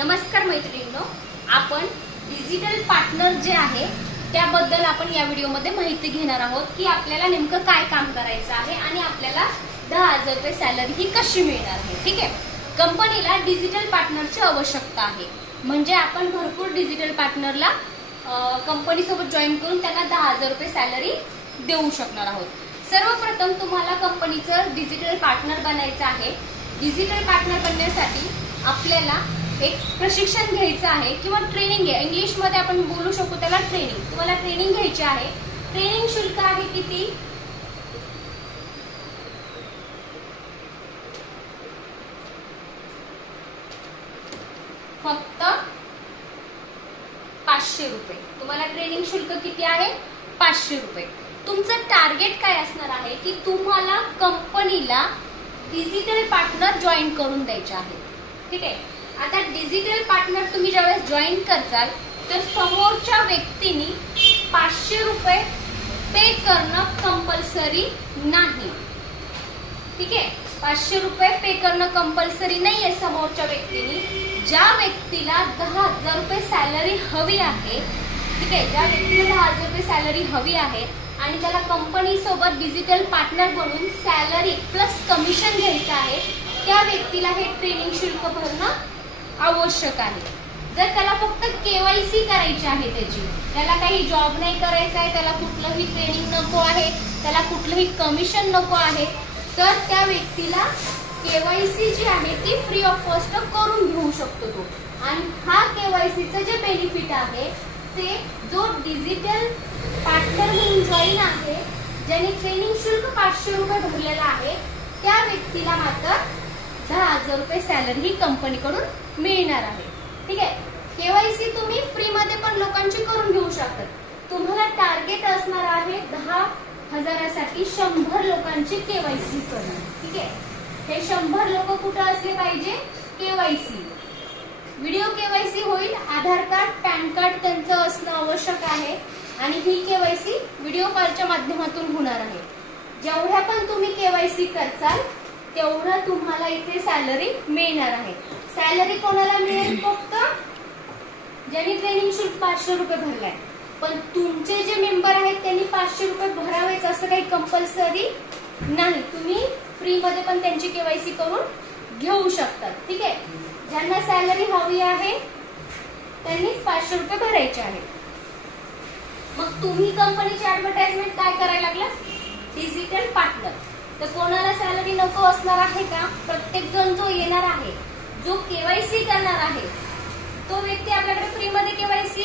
नमस्कार मैत्रिणींनो, आपण डिजिटल पार्टनर जे आहे त्याबद्दल आपण या व्हिडिओमध्ये माहिती घेणार आहोत की आपल्याला नेमकं काय काम करायचं आहे आणि आपल्याला 10,000 रुपये सॅलरी ही कशी मिळणार आहे। ठीक आहे, कंपनीला डिजिटल पार्टनरची आवश्यकता आहे, म्हणजे आपण भरपूर डिजिटल पार्टनरला कंपनी सोबत जॉईन करून त्यांना 10,000 रुपये सॅलरी देऊ शकणार आहोत। सर्वप्रथम तुम्हाला कंपनीचं डिजिटल पार्टनर बनायचं आहे। डिजिटल पार्टनर बनण्यासाठी आपल्याला एक प्रशिक्षण घ्यायचं आहे किंवा ट्रेनिंग आहे, इंग्लिश मध्ये आपण बोलू शकतो त्याला ट्रेनिंग। तुम्हाला ट्रेनिंग घ्यायची आहे। ट्रेनिंग शुल्क आहे किती? फक्त 500 रुपये। तुम्हाला ट्रेनिंग शुल्क किती आहे? 500 रुपये। तुमचं टार्गेट काय असणार आहे की तुम्हाला कंपनीला डिजिटल पार्टनर जॉईन करून द्यायचे आहे। ठीक आहे, आता डिजिटल पार्टनर तुम्ही ज्यावेळेस जॉईन करताल तर समोरच्या व्यक्तीने 500 रुपये पे करणं कंपल्सरी नाही। ठीक आहे, 500 रुपये पे करणं कंपल्सरी नाहीये समोरच्या व्यक्तीने। ज्या व्यक्तीला 10,000 रुपये सॅलरी हवी आहे, ठीक आहे, ज्या व्यक्तीला 10,000 रुपये सॅलरी हवी आहे आणि त्याला कंपनी सोबत डिजिटल पार्टनर बनून सॅलरी प्लस कमिशन घ्यायचं आहे, त्या व्यक्तीला हे ट्रेनिंग शुल्क भरणं आवश्यक आहे। जर त्याला फक्त केवायसी करायची आहे, त्याला काही जॉब नाही करायचा आहे, त्याला कुठलंही ट्रेनिंग नको आहे, त्याला कुठलंही कमिशन नको आहे, तर त्या व्यक्तीला केवायसी जी आहे ती फ्री ऑफ कॉस्ट करून घेऊ शकतो तो। आणि हा केवायसीचं जे बेनिफिट आहे ते जो डिजिटल पार्टनर म्हणून जॉईन आहे, ज्याने ट्रेनिंग शुल्क 500 रुपये भरलेला आहे, त्या व्यक्तीला मात्र 10,000 रुपये सॅलरी ही कंपनीकडून मिळणार आहे। ठीक आहे, केवायसी तुम्ही फ्री मध्ये पण लोकांची करून घेऊ शकता। तुम्हाला टार्गेट असणार आहे 10,000साठी 100 लोकांची केवायसी करणं। ठीक आहे, हे 100 लोक कुठे असले पाहिजे? केवायसी व्हिडिओ केवायसी होईल, आधार कार्ड पॅन कार्ड त्यांचं असणं आवश्यक आहे आणि ही केवायसी व्हिडिओ कॉलच्या माध्यमातून होणार आहे। जेवढ्या पण तुम्ही केवायसी करचाल तेवढं तुम्हाला इथे सॅलरी मिळणार आहे। सॅलरी कोणाला मिळेल? फक्त ज्यांनी ट्रेनिंग शुल्क 500 रुपये भरलाय। पण तुमचे जे मेंबर आहेत त्यांनी 500 रुपये भरावेच असं काही कंपल्सरी नाही, तुम्ही फ्री मध्ये पण त्यांची केवायसी करून घेऊ शकतात। ठीक आहे, ज्यांना सॅलरी हवी आहे त्यांनी 500 रुपये भरायचे आहे। मग तुम्ही कंपनीची ऍडव्हर्टाइजमेंट काय करायला लागला? Digital partner. तर कोणाला सॅलरी नको असणार आहे का? प्रत्येक जण जो येणार आहे, जो केवायसी करणार आहे, तो व्यक्ती आपल्याकडे फ्री मध्ये केवायसी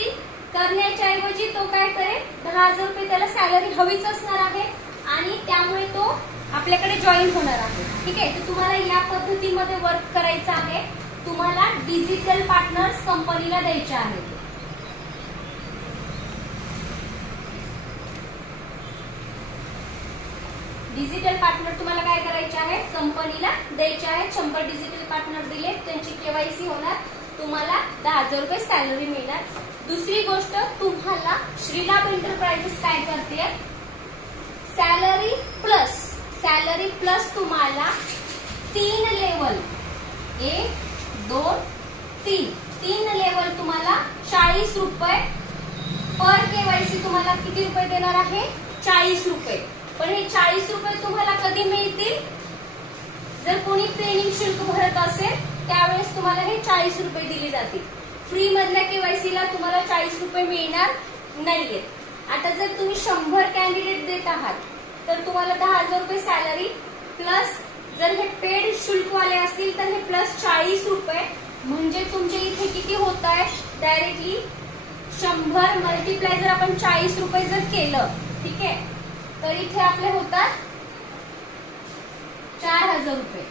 करण्याच्या ऐवजी तो काय करेल? 10,000 रुपये त्याला सॅलरी हवीच असणार आहे आणि त्यामुळे तो आपल्याकडे जॉईन होणार आहे। ठीक आहे, तर तुम्हाला या पद्धतीमध्ये वर्क करायचं आहे। तुम्हाला डिजिटल पार्टनर्स कंपनीला द्यायचे आहेत। डिजिटल पार्टनर तुम्हाला काय करायचे आहे? कंपनीला द्यायचे आहेत। 100 डिजिटल पार्टनर दिले, त्यांची केवायसी होणार, तुम्हाला 10,000 रुपये सॅलरी मिळणार। दुसरी गोष्ट, तुम्हाला श्रीलाभ एंटरप्राइजेस काय करते? सॅलरी प्लस तुम्हाला 3 लेवल 1, 2, 3 लेवल तुम्हाला 40 रुपये पर केवायसी तुम्हाला किती रुपये देणार आहे? 40 रुपये। पण हे 40 रुपये तुम्हाला कधी मिळतील? जर कोणी ट्रेनिंग शुल्क भरत असेल त्यावेळेस तुम्हाला हे 40 रुपये दिले जातील। फ्री मधल्या केवायसीला तुम्हाला 40 रुपये मिळणार नाहीयेत। आता जर तुम्ही 100 कॅन्डिडेट देत आहात तर तुम्हाला 10,000 रुपये सॅलरी प्लस जर हे पेड शुल्कवाले असतील तर हे प्लस 40 रुपये, म्हणजे तुमच्या इथे किती होत आहे? डायरेक्टली 100 मल्टिप्लाय जर आपण 40 रुपये जर केलं, ठीक आहे, तर इथे आपले होतात 4,000 रुपये।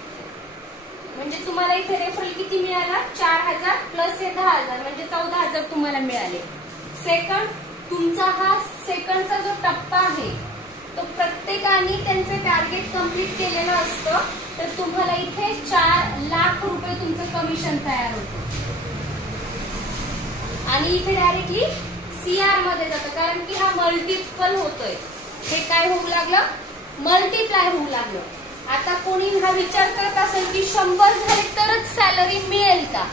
म्हणजे तुम्हाला इथे रेफरल किती मिळाला? 4,000 प्लस हे 10,000 म्हणजे 14,000 तुम्हाला मिळाले। सेकंड, तुमचा हा सेकंडचा जो टप्पा आहे तो प्रत्येकाने त्यांचे टार्गेट कंप्लीट केलेलं असतं, तर तुम्हाला इथे 4 लाख रुपये तुमचं कमिशन तयार होतं आणि इथे डायरेक्टली CR मध्ये जातं, कारण की हा मल्टिपल होतोय। हे काय होऊ लागलं? मल्टिप्लाय होऊ लागलं। आता कोणी हा विचार करत असेल की 100 झाले तरच सॅलरी मिळेल का?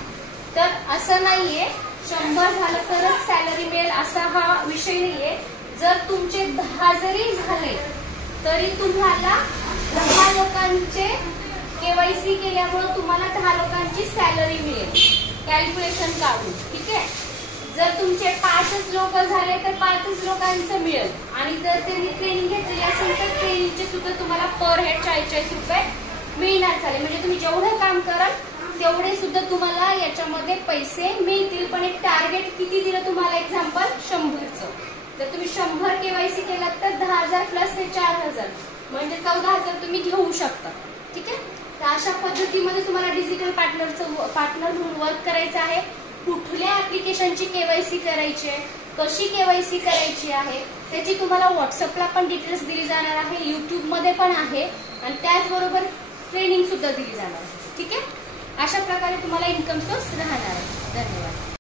तर असं नाहीये 100 झालं तरच सॅलरी मिळेल असा हा विषय नाहीये. जर तुमचे 10 जरी झाले तरी तुम्हाला 10 लोकांचे केवायसी केल्यामुळे तुम्हाला 10 लोकांची सॅलरी मिळेल कॅल्क्युलेशन काढून. ठीक आहे. जर तुमचे 5च लोक झाले तर 5च लोकांचं मिळेल. आणि जर त्यांनी ट्रेनिंग घेतलेली असेल तर ट्रेनिंगचे सुद्धा तुम्हाला पर हेड 40 रुपये मिळणार झाले. म्हणजे तुम्ही जेवढं काम कराल तेवढे सुद्धा तुम्हाला याच्यामध्ये पैसे मिळतील. पण एक टार्गेट किती दिलं तुम्हाला? एक्झाम्पल 100चं. जर तुम्ही 100 केवायसी केलात तर 10,000 प्लस हे 4,000 म्हणजे 14,000 तुम्ही घेऊ शकता. ठीक आहे. तर अशा पद्धतीमध्ये तुम्हाला डिजिटल पार्टनर म्हणून वर्क करायचं आहे. कुठल्या ऍप्लिकेशनची केवायसी करायची आहे, कशी केवायसी करायची आहे त्याची तुम्हाला व्हॉट्सअपला पण डिटेल्स दिली जाणार आहे, युट्यूबमध्ये पण आहे आणि त्याचबरोबर ट्रेनिंग सुद्धा दिली जाणार आहे. ठीक आहे. अशा प्रकारे तुम्हाला इन्कम सोर्स राहणार आहे.